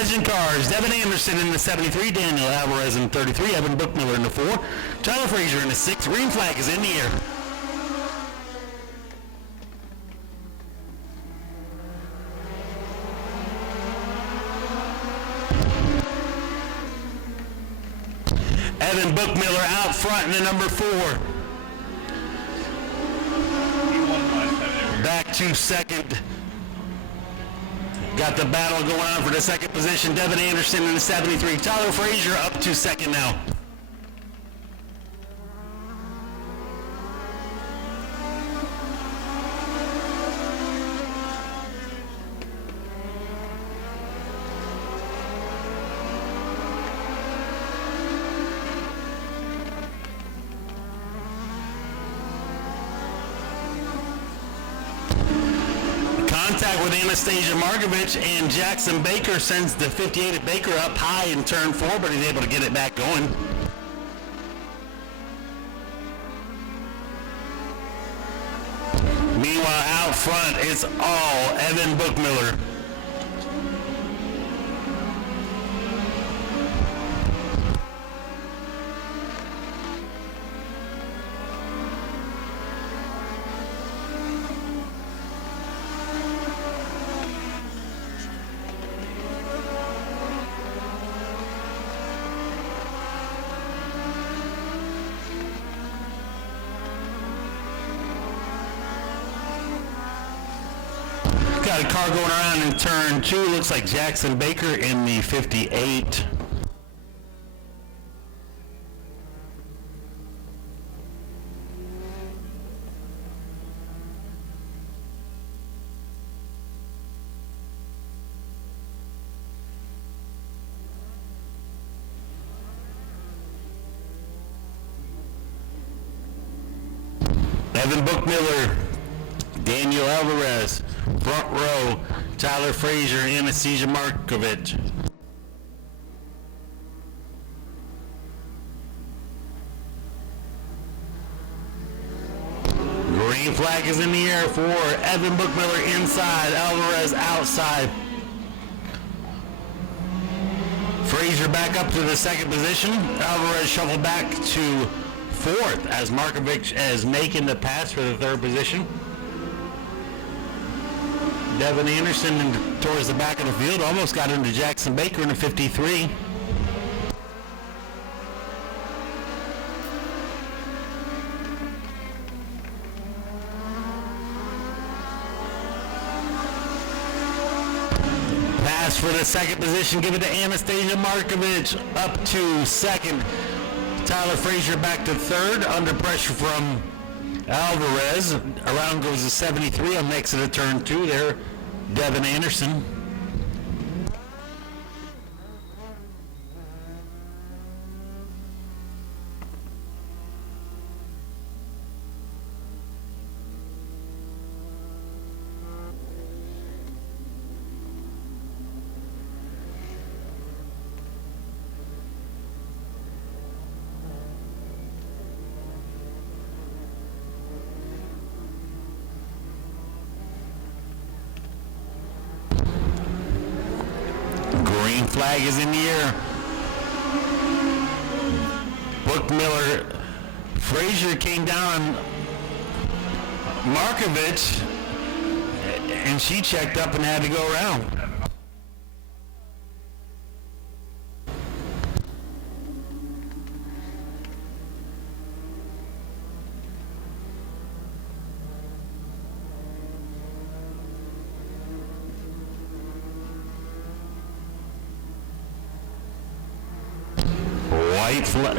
Legend cars, Devin Anderson in the 73, Daniel Alvarez in the 33, Evan Bookmiller in the 4, Tyler Frazier in the 6, green flag is in the air. Evan Bookmiller out front in the number 4. Back to second. Got the battle going on for the second position. Devin Anderson in the 73. Tyler Frazier up to second now. Contact with Anastasia Markovich, and Jackson Baker sends the 58 at Baker up high in turn 4, but he's able to get it back going. Meanwhile, out front, it's all Evan Bookmiller. Got a car going around in turn 2. Looks like Jackson Baker in the 58. Evan Bookmiller, Daniel Alvarez, front row, Tyler Frazier, Anastasia Markovich. Green flag is in the air for Evan Bookmiller inside, Alvarez outside. Frazier back up to the second position. Alvarez shuffled back to 4th as Markovich is making the pass for the 3rd position. Devin Anderson towards the back of the field, almost got into Jackson Baker in the 53. Pass for the second position, give it to Anastasia Markovich, up to 2nd. Tyler Frazier back to 3rd, under pressure from Alvarez. Around goes the 73 on exit of turn 2 there, Devin Anderson. Green flag is in the air. Bookmiller, Frazier came down Markovich, and she checked up and had to go around.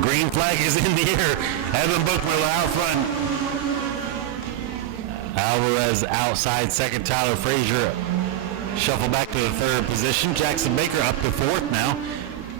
Green flag is in the air. Evan Bookmiller out front. Alvarez outside second. Tyler Frazier shuffle back to the 3rd position. Jackson Baker up to 4th now.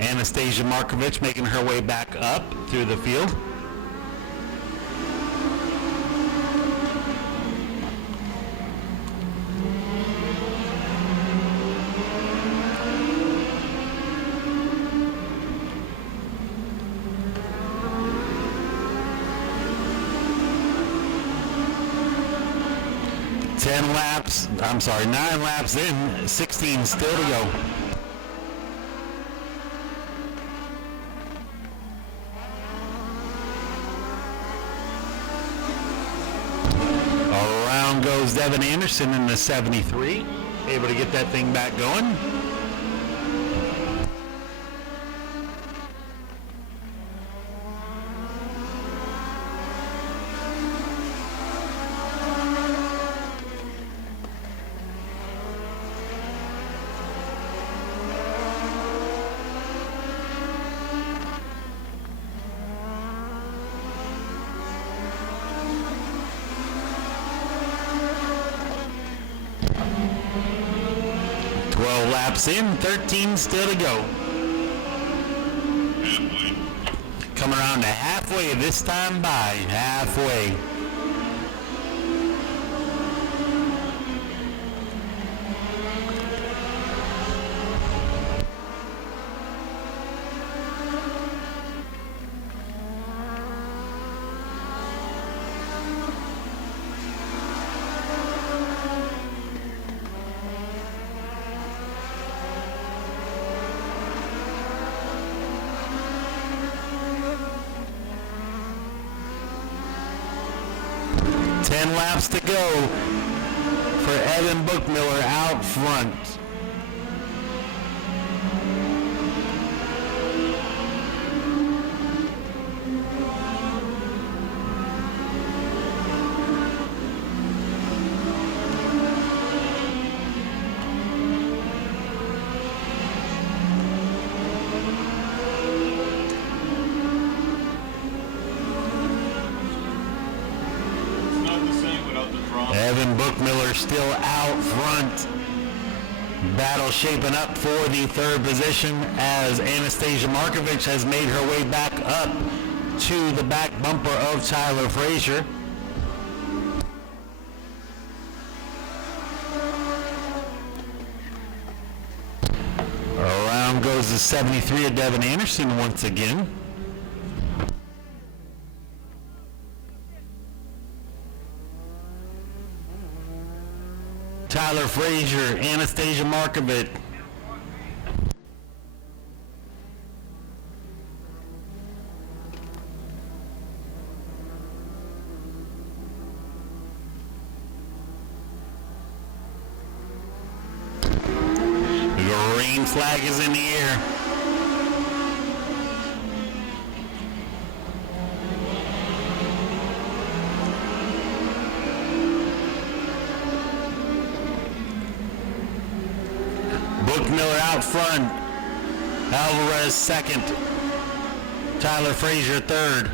Anastasia Markovich making her way back up through the field. Nine laps in, 16 still to go. goes Devin Anderson in the 73, able to get that thing back going. Laps in, 13 still to go. Coming around to halfway this time by, halfway. Laps to go for Evan Bookmiller out front. Evan Bookmiller still out front. Battle shaping up for the third position as Anastasia Markovich has made her way back up to the back bumper of Tyler Frazier. Around goes the 73 of Devin Anderson once again. Tyler Frazier, Anastasia Markovich. The green flag is in the air. Bookmiller out front, Alvarez second, Tyler Frazier third.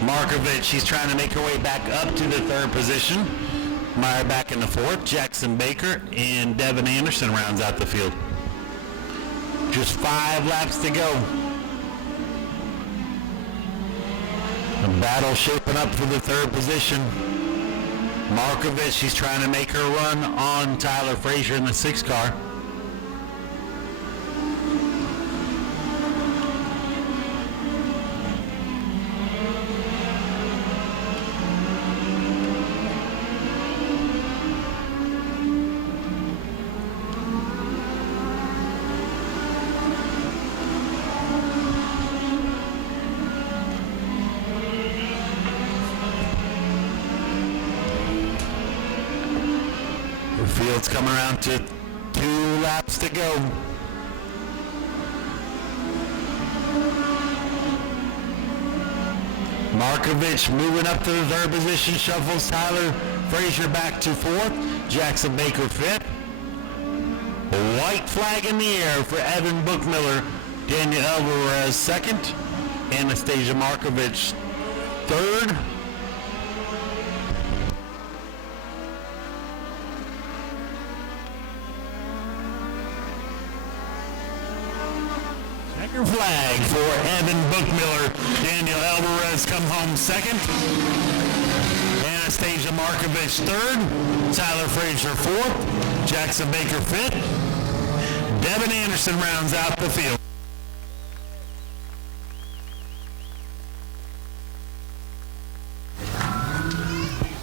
Markovich, she's trying to make her way back up to the third position. Meyer back in the fourth, Jackson Baker and Devin Anderson rounds out the field. Just 5 laps to go. The battle shaping up for the third position. Markovich, she's trying to make her run on Tyler Frazier in the 6 car. Field's coming around to 2 laps to go. Markovich moving up to the third position, shuffles Tyler Frazier back to 4th, Jackson Baker 5th. White flag in the air for Evan Bookmiller, Daniel Alvarez 2nd, Anastasia Markovich 3rd. Flag for Evan Bookmiller. Daniel Alvarez come home 2nd. Anastasia Markovich 3rd. Tyler Frazier 4th. Jackson Baker 5th. Devin Anderson rounds out the field.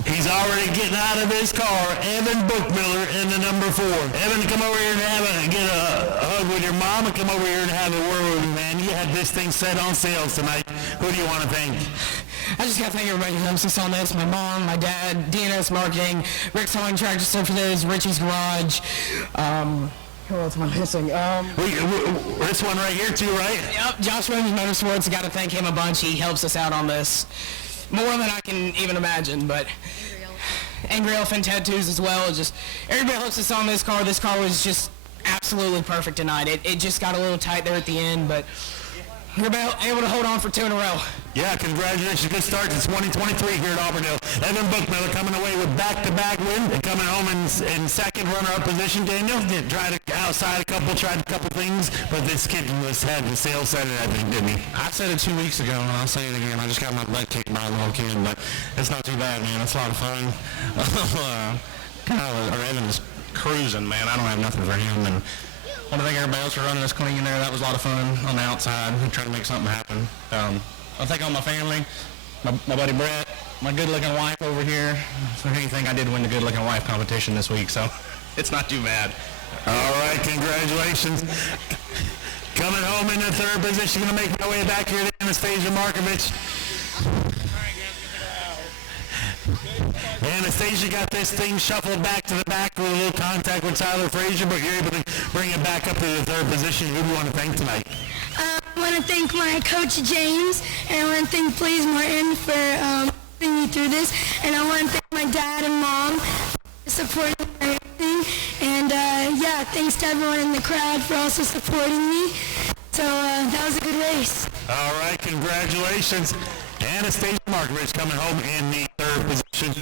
He's already getting out of his car. Evan Bookmiller in the number 4. Evan, come over here and get a hug with your mom and come over here and have a word with me, man. You had this thing set on sale tonight. Who do you want to thank? I just got to thank everybody who helps us on this. My mom, my dad, DNS Marketing, Rick's Hauling Tractor Services, Richie's Garage. Who else am I missing? This one right here too, right? Yep, Josh Williams Motorsports. Got to thank him a bunch. He helps us out on this more than I can even imagine. But Angry Elephant Tattoos as well. Just everybody helps us on this car. This car was just absolutely perfect tonight. It just got a little tight there at the end, but we're able to hold on for 2 in a row. Yeah, congratulations. Good start to 2023 here at Auburndale. Evan Bookmiller coming away with back-to-back win and coming home in second runner-up position. Daniel tried outside a couple things, but this kid had the sales said it, I think, didn't he? I said it 2 weeks ago, and I'll say it again. I just got my butt kicked by a little kid, but it's not too bad, man. It's a lot of fun. Evan is cruising, man. I don't have nothing for him, and I want to thank everybody else for running us clean there. That was a lot of fun on the outside. We tried to make something happen. I thank all my family, my buddy Brett, my good-looking wife over here. So if anything, I did win the good-looking wife competition this week, so it's not too bad. All right, congratulations. Coming home in the third position, going to make my way back here to Anastasia Markovich. Anastasia got this thing shuffled back to the back with a little contact with Tyler Frazier, but you're able to bring it back up to the third position. Who do you want to thank tonight? I want to thank my coach, James, and I want to thank Blaze Martin for putting me through this, and I want to thank my dad and mom for supporting me and everything, and yeah, thanks to everyone in the crowd for also supporting me. So that was a good race. All right, congratulations. Anastasia Markovich coming home in the third position.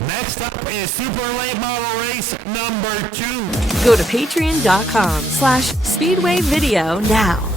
Next up is Super Late Model Race number 2. Go to patreon.com/Speedway Video now.